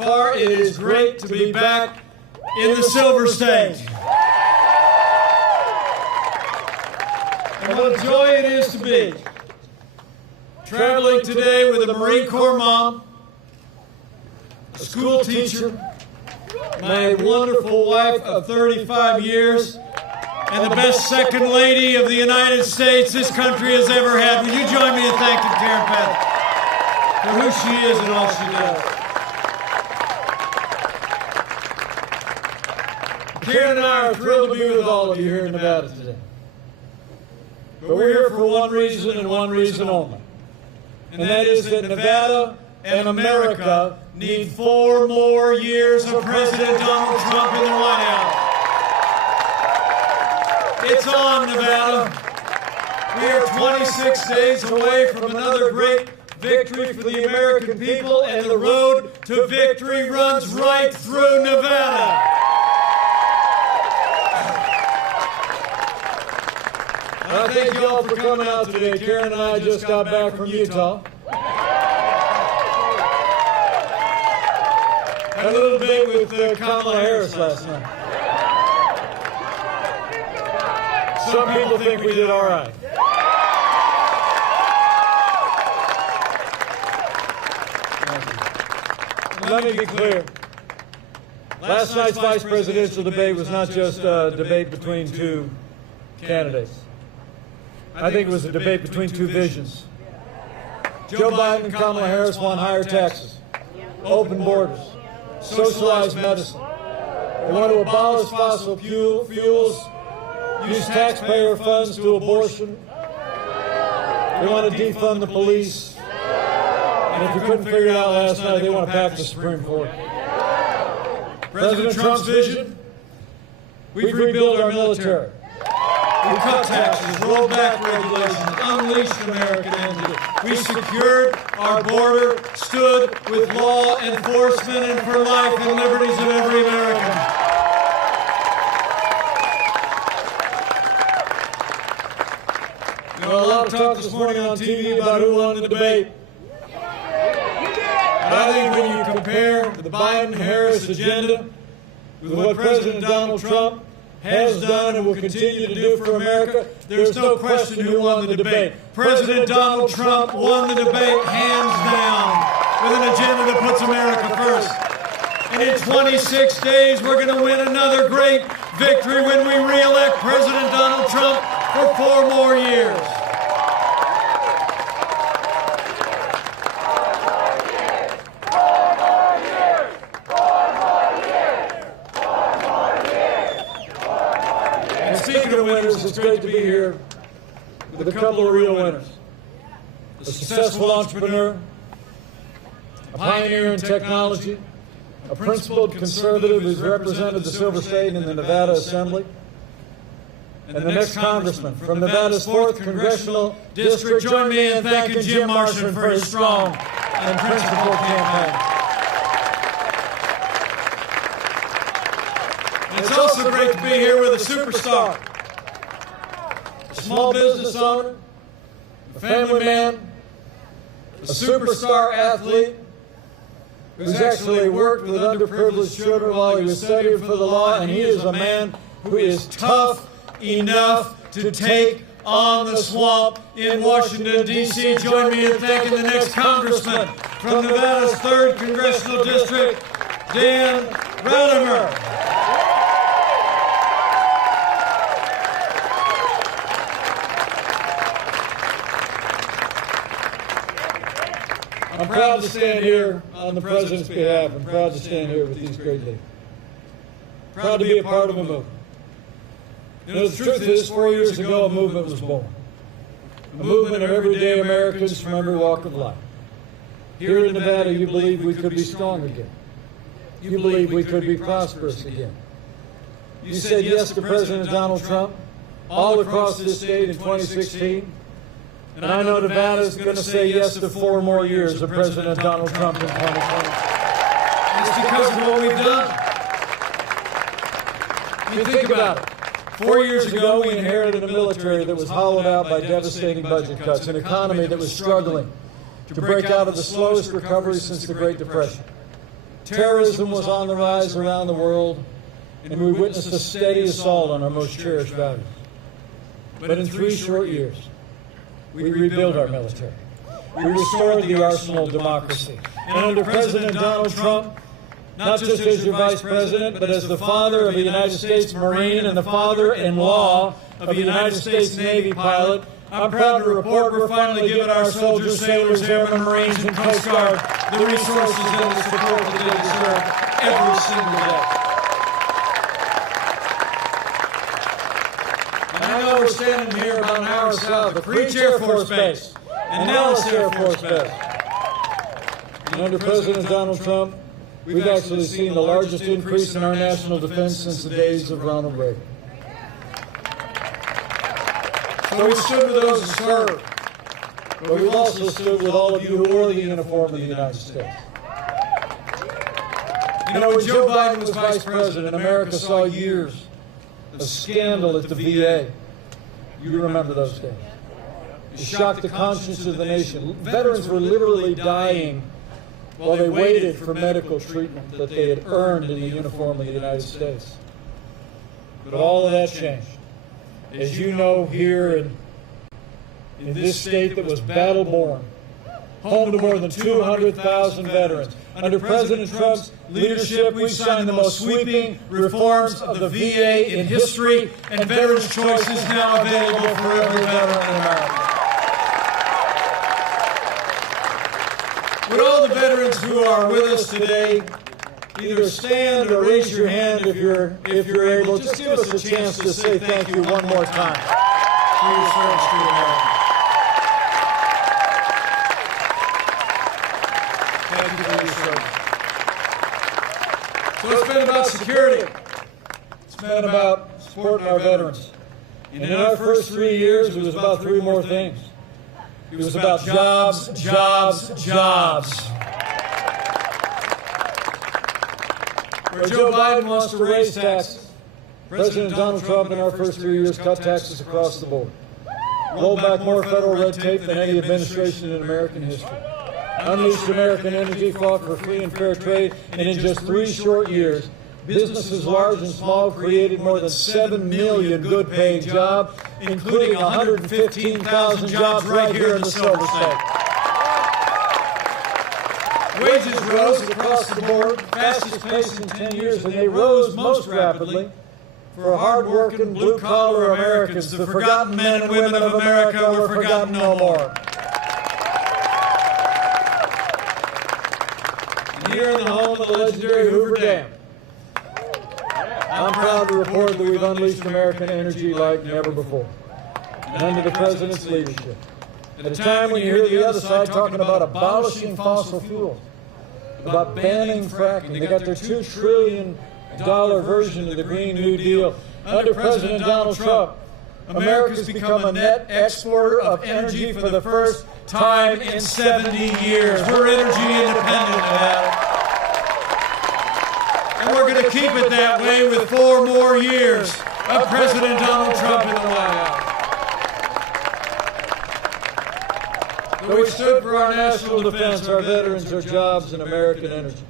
far, it is great to be back in the Silver State. And what a joy it is to be traveling today with a Marine Corps mom, a school teacher, my wonderful wife of 35 years, and the best second lady of the United States this country has ever had. Will you join me in thanking Karen Patrick for who she is and all she does? Karen and I are thrilled to be with all of you here in Nevada today. But we're here for one reason and one reason only. And that is that Nevada and America need 4 more years of President Donald Trump in the White House. It's on, Nevada. We are 26 days away from another great victory for the American people, and the road to victory runs right through Nevada. I thank you all for coming out today. Karen and I just got back from Utah. Had a little bit with Kamala Harris last night. Some people think we did all right. Let me be clear. Last night's vice presidential debate was not just a debate between two candidates. I think it was a debate between two visions. Joe Biden and Kamala Harris want higher taxes, open borders, socialized medicine. They want to abolish fossil fuels, use taxpayer funds to abortion. They want to defund the police. And if you couldn't figure it out last night, they want to pack the Supreme Court. President Trump's vision: we've rebuilt our military. We cut taxes, rolled back regulations, unleashed American energy. We secured our border, stood with law enforcement and for life and liberties of every American. You know, a lot of talk this morning on TV about who won the debate. But I think when you compare the Biden-Harris agenda with what President Donald Trump has done and will continue to do for America, there's no question who won the debate. President Donald Trump won the debate hands down with an agenda that puts America first. And in 26 days, we're going to win another great victory when we re-elect President Donald Trump for 4 more years. Speaking of winners, it's great to be here with a couple of real winners. A successful entrepreneur, a pioneer in technology, a principled conservative who's represented the Silver State in the Nevada Assembly, and the next congressman from Nevada's 4th Congressional District. Join me in thanking Jim Marsden for his strong and principled campaign. It's also great to be here with a superstar, a small business owner, a family man, a superstar athlete who's actually worked with underprivileged children while he was studying for the law, and he is a man who is tough enough to take on the swamp in Washington, D.C. Join me in thanking the next congressman from Nevada's 3rd Congressional District, Dan Radimer. I'm proud to stand here on the President's behalf. I'm proud to stand here with these great leaders. Proud to be a part of a movement. You know, the truth is, 4 years ago, a movement was born. A movement of everyday Americans from every walk of life. Here in Nevada, you believe we could be strong again. You believe we could be prosperous again. You said yes to President Donald Trump all across this state in 2016. And I know Nevada is going to say yes to 4 more years of President Donald Trump in 2020. It's because of what we've done. I mean, think about it. 4 years ago, we inherited a military that was hollowed out by devastating budget cuts, an economy that was struggling to break out of the slowest recovery since the Great Depression. terrorism was on the rise around the world, and we witnessed a steady assault on our most cherished values. But in 3 short years, we rebuilt our military. We restored the arsenal of democracy. And under President Donald Trump, not just as your vice president, but as the father of a United States Marine and the father-in-law of a United States Navy pilot, I'm proud to report we're finally giving our soldiers, sailors, airmen, Marines, and Coast Guard the resources and the support that they deserve every single day. And I know we're standing here about an hour south of Creech Air Force Base and Nellis Air Force Base. And under President Donald Trump, we've actually seen the largest increase in our national defense since the days of Ronald Reagan. So we stood with those who served, but we've also stood with all of you who wore the uniform of the United States. You know, when Joe Biden was vice president, America saw years of scandal at the VA. You remember those days. It shocked the conscience of the nation. Veterans were literally dying while they waited for medical treatment that they had earned in the uniform of the United States. But all of that changed. As you know, here in this state that was battle-born, home to more than 200,000 veterans, under President Trump's leadership, we've signed the most sweeping reforms of the VA in history, and Veterans Choice is now available for every veteran in America. Would all the veterans who are with us today either stand or raise your hand if you're able? Just give us a chance to say thank you one more time for your service to America. Thank you for your service. So it's been about security. It's been about supporting our veterans. And in our first 3 years, it was about 3 more things. It was about jobs, jobs, jobs. Where Joe Biden wants to raise taxes, President Donald Trump in our first 3 years cut taxes across the board, rolled back more federal red tape than any administration in American history, unleashed American energy, fought for free and fair trade, and in just 3 short years, businesses large and small created more than 7 million good-paying jobs, including 115,000 jobs right here in the Silver State. Wages rose across the board, fastest pace in 10 years, and they rose most rapidly for hard-working, blue-collar Americans. The forgotten men and women of America were forgotten no more. And here in the home of the legendary Hoover Dam, I'm proud to report that we've unleashed American energy like never before. And under the President's leadership, at a time when you hear the other side talking about abolishing fossil fuels, about banning fracking, they got their $2 trillion version of the Green New Deal. Under President Donald Trump, America's become a net exporter of energy for the first time in 70 years. We're energy independent now. And we're going to keep it that way with 4 more years of President Donald Trump in the White House. So we stood for our national defense, our veterans, our jobs, and American energy.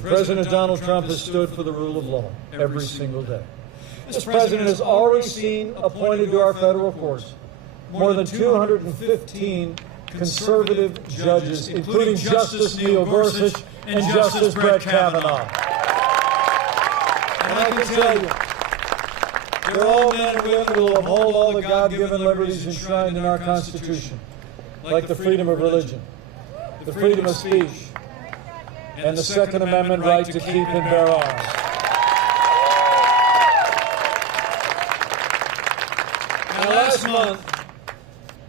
President Donald Trump has stood for the rule of law every single day. This president has already seen appointed to our federal courts more than 215 conservative judges, including Justice Neil Gorsuch and Justice Brett Kavanaugh. And I can tell you, they're all men and women who will uphold all the God-given liberties enshrined in our Constitution, like the freedom of religion, the freedom of speech, and the Second Amendment right to keep and bear arms. Now, last month,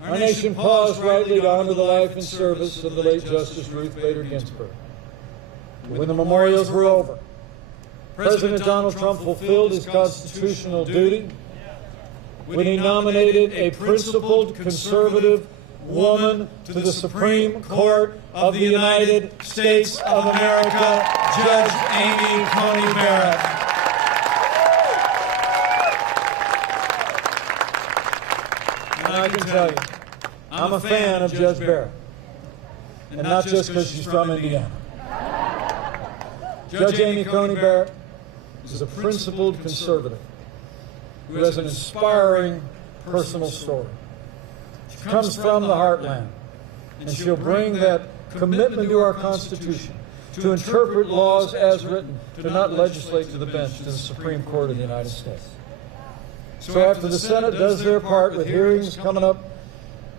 our nation paused rightly to honor the life and service of the late Justice Ruth Bader Ginsburg. When the memorials were over, President Donald Trump fulfilled his constitutional duty when he nominated a principled conservative woman to the Supreme Court of the United States of America, Judge Amy Coney Barrett. And I can tell you, I'm a fan of Judge Barrett, and not just because she's from Indiana. Judge Amy Coney Barrett is a principled conservative who has an inspiring personal story. She comes from the heartland, and she'll bring that commitment to our Constitution, to interpret laws as written, to not legislate to the bench, to the Supreme Court of the United States. So after the Senate does their part, with hearings coming up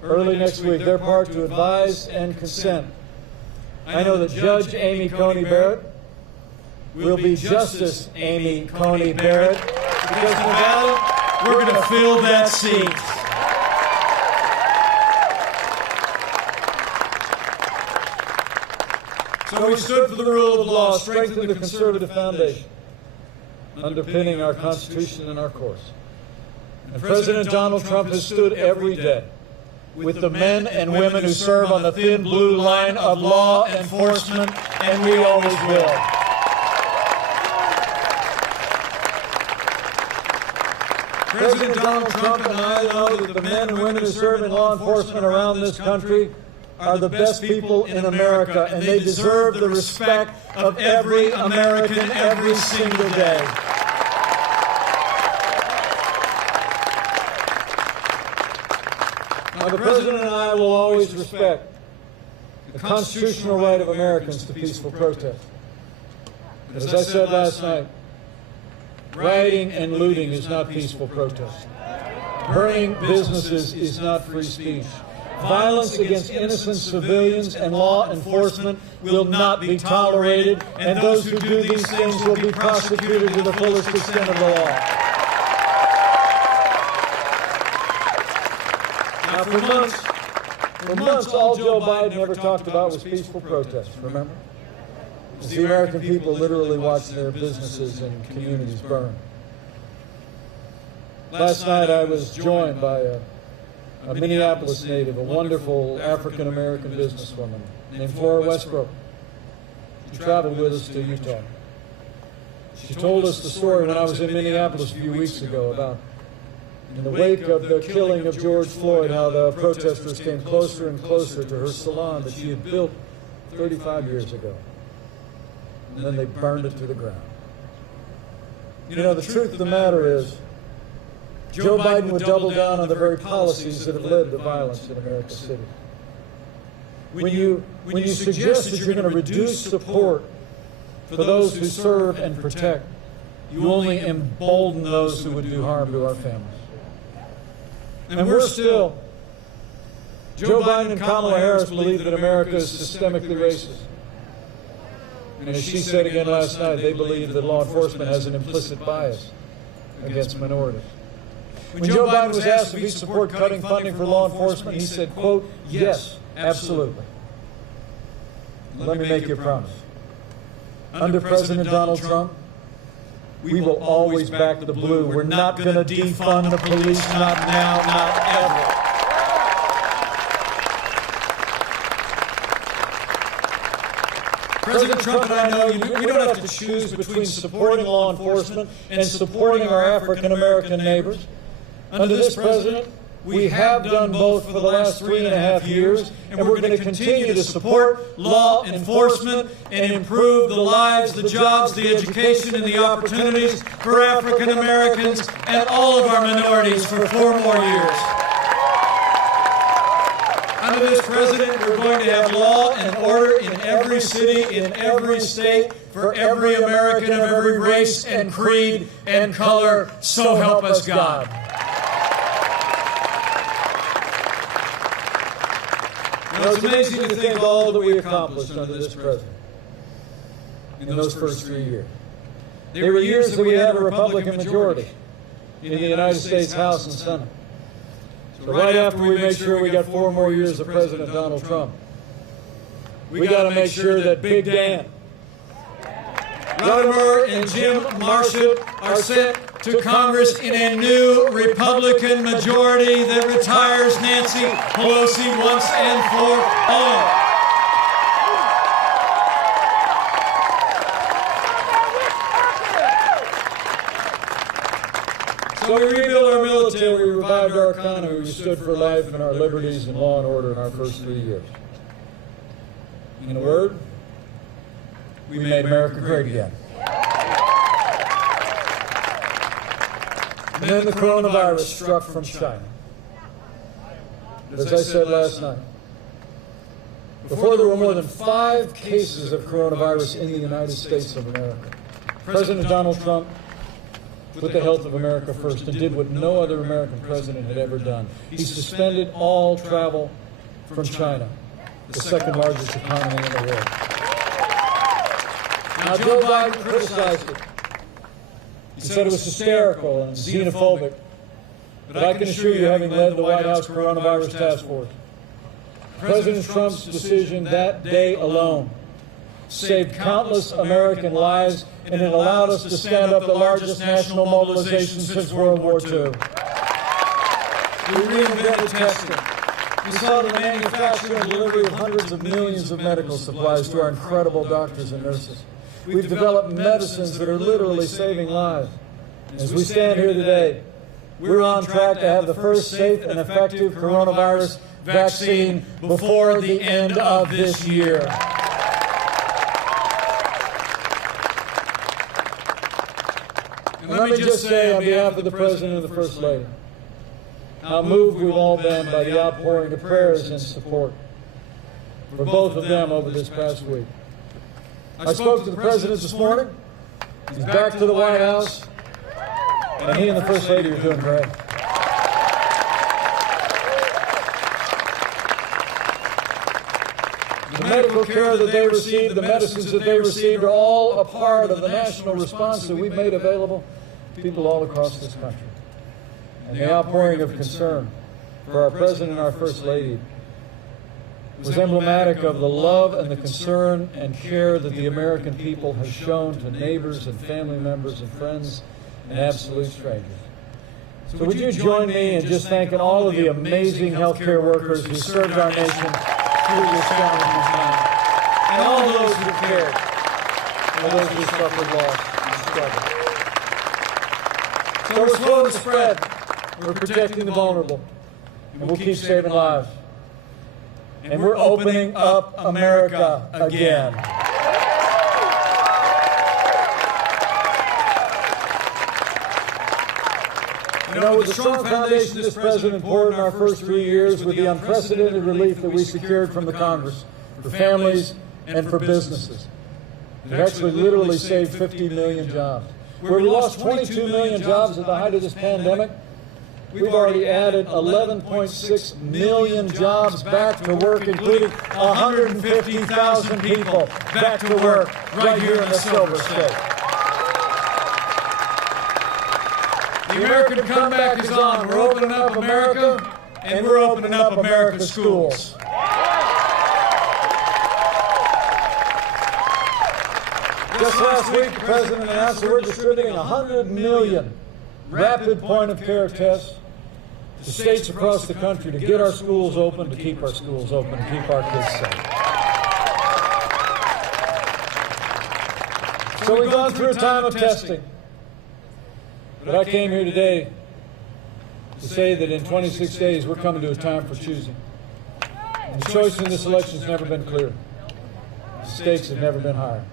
early next week, their part to advise and consent, I know that Judge Amy Coney Barrett will be Justice Amy Coney Barrett, because Nevada, we're going to fill that seat. So we stood for the rule of law, strengthened the conservative foundation, underpinning our Constitution and our course. And President Donald Trump has stood every day with the men and women who serve on the thin blue line of law enforcement, and we always will. President Donald Trump and I know that the men and women who serve in law enforcement around this country are the best people in America, and they deserve the respect of every American every single day. Now, the President and I will always respect the constitutional right of Americans to peaceful protest. But as I said last night, rioting and looting is not peaceful protest. Burning businesses is not free speech. Violence against innocent civilians and law enforcement will not be tolerated, and those who do these things will be prosecuted to the fullest extent of the law. Now, for months, all Joe Biden ever talked about was peaceful protest, remember? As the American people literally watched their businesses and communities burn. Last night I was joined by a Minneapolis native, a wonderful African-American businesswoman named Flora Westbrook. She traveled with us to Utah. She told us the story when I was in Minneapolis a few weeks ago about, in the wake of the killing of George Floyd, how the protesters came closer and closer to her salon that she had built 35 years ago. And then they burned it to the ground. You know, the truth of the matter is, Joe Biden would double down on the very policies that have led to violence in America's cities. When you suggest that you're going to reduce support for those who serve and protect, you only embolden those who would do harm to our families. And we're still, Joe Biden and Kamala Harris believe that America is systemically racist. And as she said again last night, they believe that law enforcement has an implicit bias against minorities. When Joe Biden was asked if he supported cutting funding for law enforcement, he said, quote, "Yes, absolutely." Let me make you a promise. Under President Donald Trump, we will always back the blue. We're not going to defund the police, not now, not ever. President Trump and I know we don't have to choose between supporting law enforcement and supporting our African-American neighbors. Under this president, we have done both for the last 3.5 years, and we're going to continue to support law enforcement and improve the lives, the jobs, the education, and the opportunities for African Americans and all of our minorities for 4 more years. Under this president, we're going to have law and order in every city, in every state, for every American of every race and creed and color. So help us God. Now, it's amazing to think all that we accomplished under this president in those first 3 years. There were years that we had a Republican majority in the United States House and Senate. So right after we made sure we got 4 more years of President Donald Trump, we got to make sure that Big Dan, Rutherford, and Jim Marshall are sent to Congress in a new Republican majority that retires Nancy Pelosi once and for all. So we rebuilt our military, we revived our economy, we stood for life and our liberties and law and order in our first 3 years. In a word, we made America great again. And then the coronavirus struck from China. As I said last night, before there were more than 5 cases of coronavirus in the United States of America, President Donald Trump put the health of America first and did what no other American president had ever done. He suspended all travel from China, the second largest economy in the world. Now, Joe Biden criticized it. He said it was hysterical and xenophobic. But I can assure you, having led the White House Coronavirus Task Force, President Trump's decision that day alone saved countless American lives, and it allowed us to stand up the largest national mobilization since World War II. We reinvented testing. We saw the manufacture and delivery of hundreds of millions of medical supplies to our incredible doctors and nurses. We've developed medicines that are literally saving lives. As we stand here today, we're on track to have the first safe and effective coronavirus vaccine before the end of this year. And let me just say on behalf of the President and the First Lady, how moved we've all been by the outpouring of prayers and support for both of them over this past week. I spoke to the President this morning. He's back to the White House, and he and the First Lady are doing great. The medical care that they received, the medicines that they received are all a part of the national response that we've made available to people all across this country. And the outpouring of concern for our President and our First Lady was emblematic of the love and the concern and care that the American people have shown to neighbors and family members and friends and absolute strangers. So would you join me in just thanking all of the amazing healthcare workers who served our nation through this challenging time, and all those who cared, and those who suffered loss and struggle. So we're slow to spread. We're protecting the vulnerable, and we'll keep saving lives. And we're opening up America again. You know, with the strong foundation this President poured in our first 3 years, with the unprecedented relief that we secured from the Congress for families and for businesses, it actually literally saved 50 million jobs. Where we lost 22 million jobs at the height of this pandemic, we've already added 11.6 million jobs back to work, including 150,000 people back to work right here in the Silver State. The American comeback is on. We're opening up America, and we're opening up America's schools. Just last week, the President announced that we're distributing 100 million rapid point-of-care tests to states across the country to get our schools open, to keep our schools open, to keep our kids safe. So we've gone through a time of testing. But I came here today to say that in 26 days, we're coming to a time for choosing. And the choice in this election has never been clearer. The stakes have never been higher.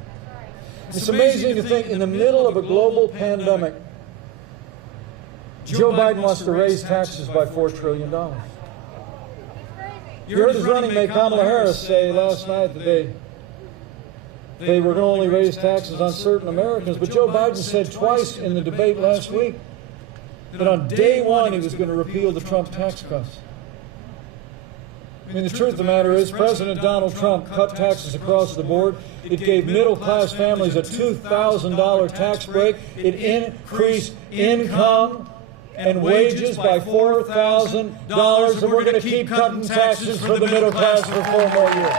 It's amazing to think in the middle of a global pandemic, Joe Biden wants to raise taxes by $4 trillion. You heard his running mate Kamala Harris say last night that they were going to only raise taxes on certain Americans, but Joe Biden said twice in the debate last week that on day one he was going to repeal the Trump tax cuts. I mean, the truth of the matter is, President Donald Trump cut taxes across the board. It gave middle-class families a $2,000 tax break. It increased income and wages by $4,000, and we're going to keep cutting taxes for the middle class for 4 more years.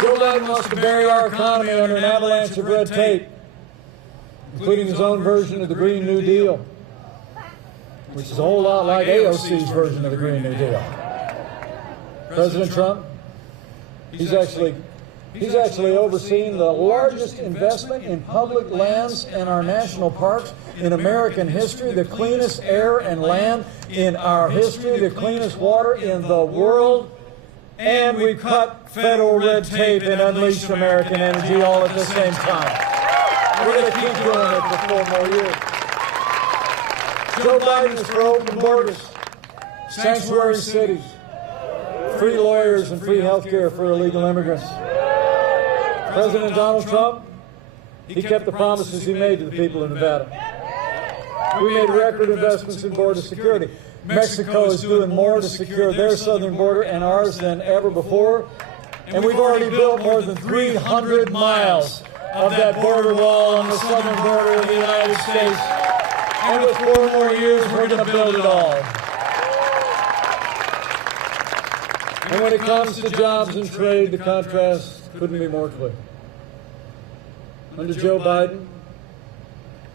Joe Biden wants to bury our economy under an avalanche of red tape, including his own version of the Green New Deal, which is a whole lot like AOC's version of the Green New Deal. President Trump, he's actually overseeing the largest investment in public lands in our national parks in American history, the cleanest air and land in our history, the cleanest water in the world. and we cut federal red tape and unleashed American energy all at the same time. We're going to keep doing it for 4 more years. Joe Biden is for open borders, sanctuary cities, free lawyers, and free health care for illegal immigrants. President Donald Trump, he kept the promises he made to the people of Nevada. We made record investments in border security. Mexico is doing more to secure their southern border and ours than ever before. And we've already built more than 300 miles of that border wall on the southern border of the United States. And with 4 more years, we're going to build it all. And when it comes to jobs and trade, the contrast couldn't be more clear. Under Joe Biden,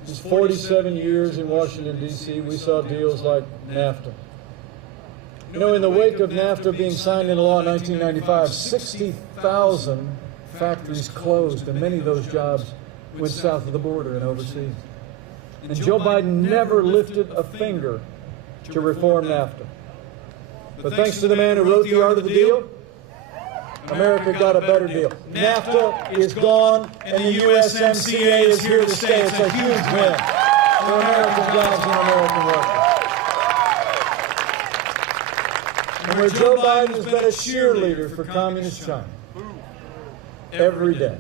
his 47 years in Washington, D.C., we saw deals like NAFTA. You know, in the wake of NAFTA being signed into law in 1995, 60,000 factories closed, and many of those jobs went south of the border and overseas. And Joe Biden never lifted a finger to reform NAFTA. But thanks to the man who wrote the art of the deal, America got a better deal. NAFTA is gone, and the USMCA is here to stay. It's a huge win for American jobs and American workers. And where Joe Biden has been a cheerleader for communist China every day.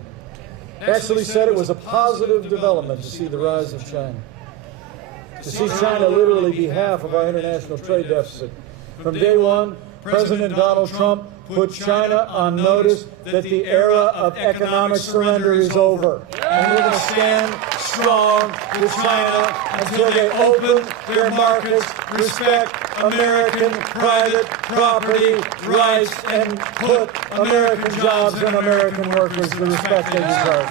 Actually said it was a positive development to see the rise of China. To see China literally be half of our international trade deficit. From day one, President Donald Trump put China on notice that the era of economic surrender is over. And we're going to stand strong with China until they open their markets, respect American private property rights, and put American jobs and American workers the respect they deserve.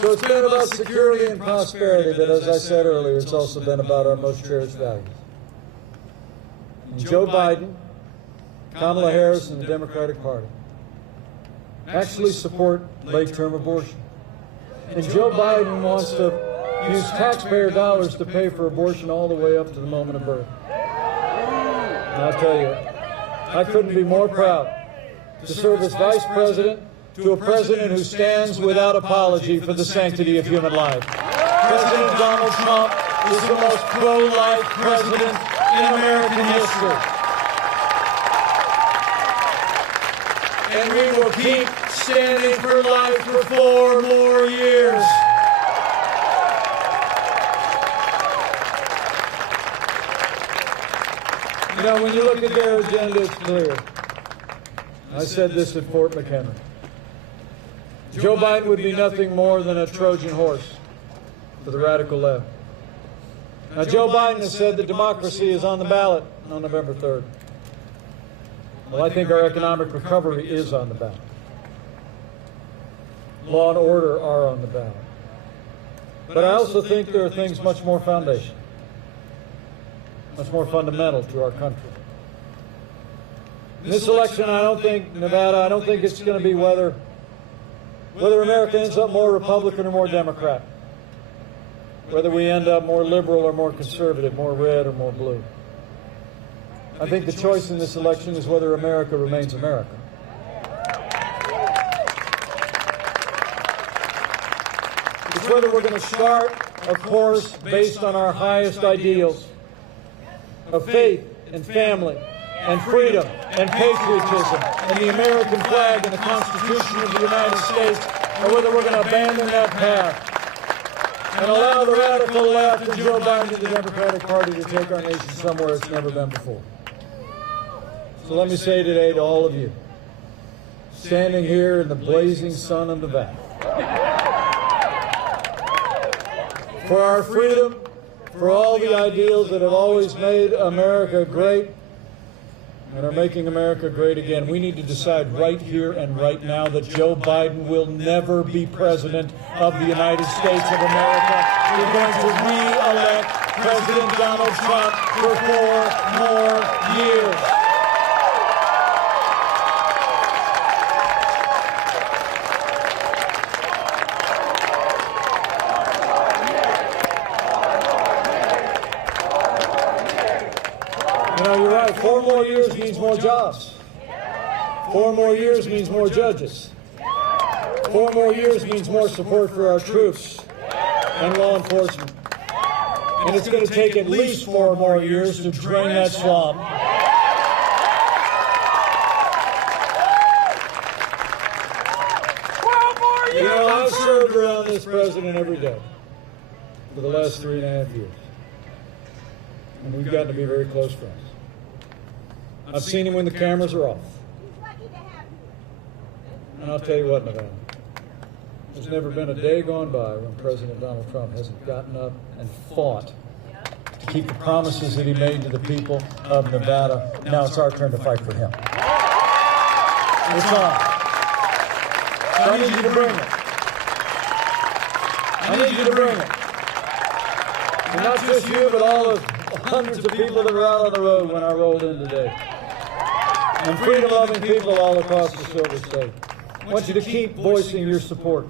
So it's been about security and prosperity, but as I said earlier, it's also been about our most cherished values. And Joe Biden, Kamala Harris, and the Democratic Party actually support late-term abortion. And Joe Biden wants to use taxpayer dollars to pay for abortion all the way up to the moment of birth. And I'll tell you, I couldn't be more proud to serve as vice president to a president who stands without apology for the sanctity of human life. President Donald Trump is the most pro-life president in American history. And we will keep standing for life for 4 more years. You know, when you look at their agenda, it's clear. I said this at Fort McHenry. Joe Biden would be nothing more than a Trojan horse for the radical left. Now, Joe Biden has said that democracy is on the ballot on November 3rd. Well, I think our economic recovery is on the ballot. Law and order are on the ballot. But I also think there are things much more foundational, much more fundamental to our country. In this election, I don't think it's going to be whether America ends up more Republican or more Democrat, whether we end up more liberal or more conservative, more red or more blue. I think the choice in this election is whether America remains America. It's whether we're going to start a course based on our highest ideals of faith and family and freedom and patriotism and the American flag and the Constitution of the United States, or whether we're going to abandon that path and allow the radical left and Joe Biden and the Democratic Party to take our nation somewhere it's never been before. So let me say today to all of you, standing here in the blazing sun of Nevada, for our freedom, for all the ideals that have always made America great and are making America great again, we need to decide right here and right now that Joe Biden will never be president of the United States of America. We're going to re-elect President Donald Trump for 4 more years. more jobs. 4 more years means more judges. 4 more years means more support for our troops and law enforcement. And it's going to take at least 4 more years to drain that swamp. You know, I've served around this president every day for the last 3.5 years. And we've gotten to be very close friends. I've seen him when the cameras are off. And I'll tell you what, Nevada, there's never been a day gone by when President Donald Trump hasn't gotten up and fought to keep the promises that he made to the people of Nevada. Now it's our turn to fight for him. It's on. So I need you to bring it. I need you to bring it. And not just you, but all of hundreds of people that were out on the road when I rolled in today. And freedom-loving people all across the Silver State. I want you to keep voicing your support.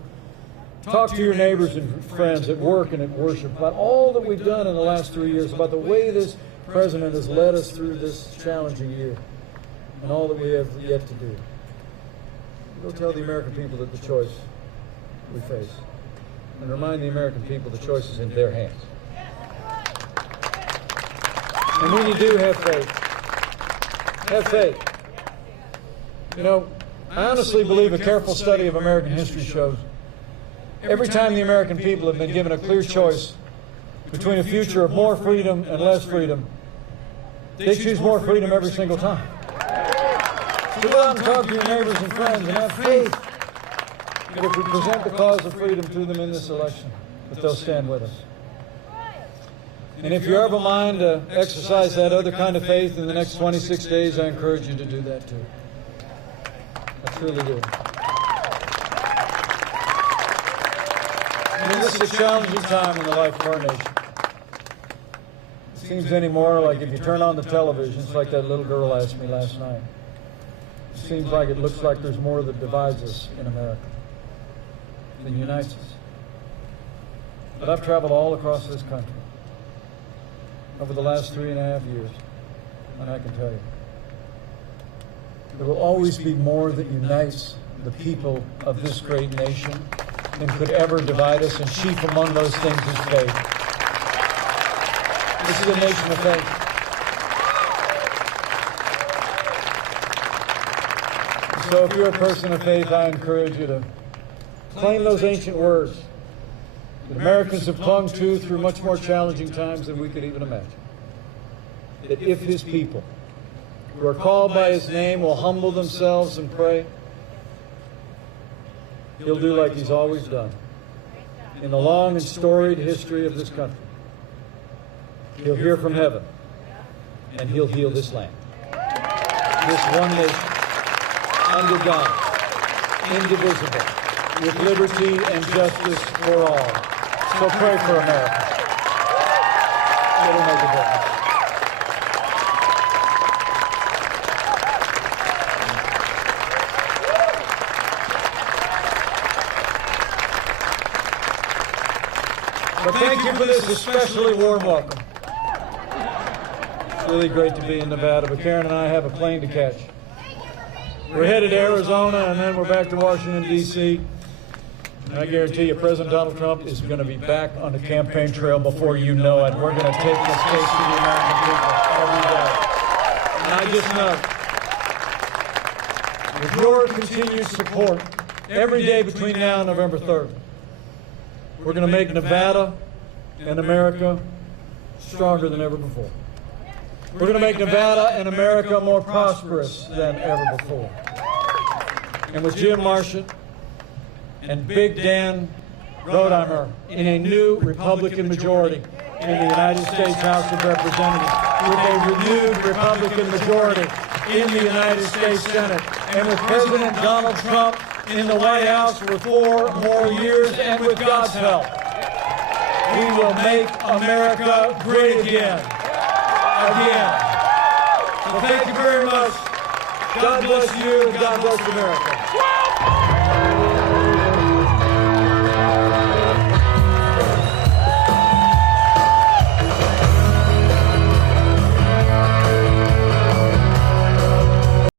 Talk to your neighbors and friends at work and at worship about all that we've done in the last 3 years, about the way this president has led us through this challenging year, and all that we have yet to do. Go tell the American people that the choice we face, and remind the American people the choice is in their hands. And when you do have faith, have faith. You know, I honestly believe a careful study of American history shows every time the American people have been given a clear choice between a future of more freedom and less freedom, they choose more freedom every single time. So go out and talk to your neighbors and friends and have faith that if we present the cause of freedom to them in this election, that they'll stand with us. And if you're of a mind to exercise that other kind of faith in the next 26 days, I encourage you to do that too. I truly do. I mean, this is a challenging time in the life of our nation. It seems anymore like if you turn on the television, it's like that little girl asked me last night. It seems like it looks like there's more that divides us in America than unites us. But I've traveled all across this country over the last 3.5 years, and I can tell you, there will always be more that unites the people of this great nation than could ever divide us, and chief among those things is faith. This is a nation of faith. So if you're a person of faith, I encourage you to claim those ancient words that Americans have clung to through much more challenging times than we could even imagine. That if his people who are called by his name will humble themselves and pray, he'll do like he's always done in the long and storied history of this country. He'll hear from heaven, and he'll heal this land. This one nation, under God, indivisible, with liberty and justice for all. So pray for America. It'll make a difference. But thank you for this especially warm welcome. It's really great to be in Nevada, but Karen and I have a plane to catch. We're headed to Arizona, and then we're back to Washington, D.C. And I guarantee you, President Donald Trump is going to be back on the campaign trail before you know it. We're going to take this case to the American people every day. And I just know, with your continued support, every day between now and November 3rd, we're going to make Nevada and America stronger than ever before. We're going to make Nevada and America more prosperous than ever before. And with Jim Marsha and Big Dan Rotheimer in a new Republican majority in the United States House of Representatives, with a renewed Republican majority in the United States Senate, and with President Donald Trump in the White House for 4 more years, and with God's help, we will make America great again. So thank you very much. God bless you, and God bless America.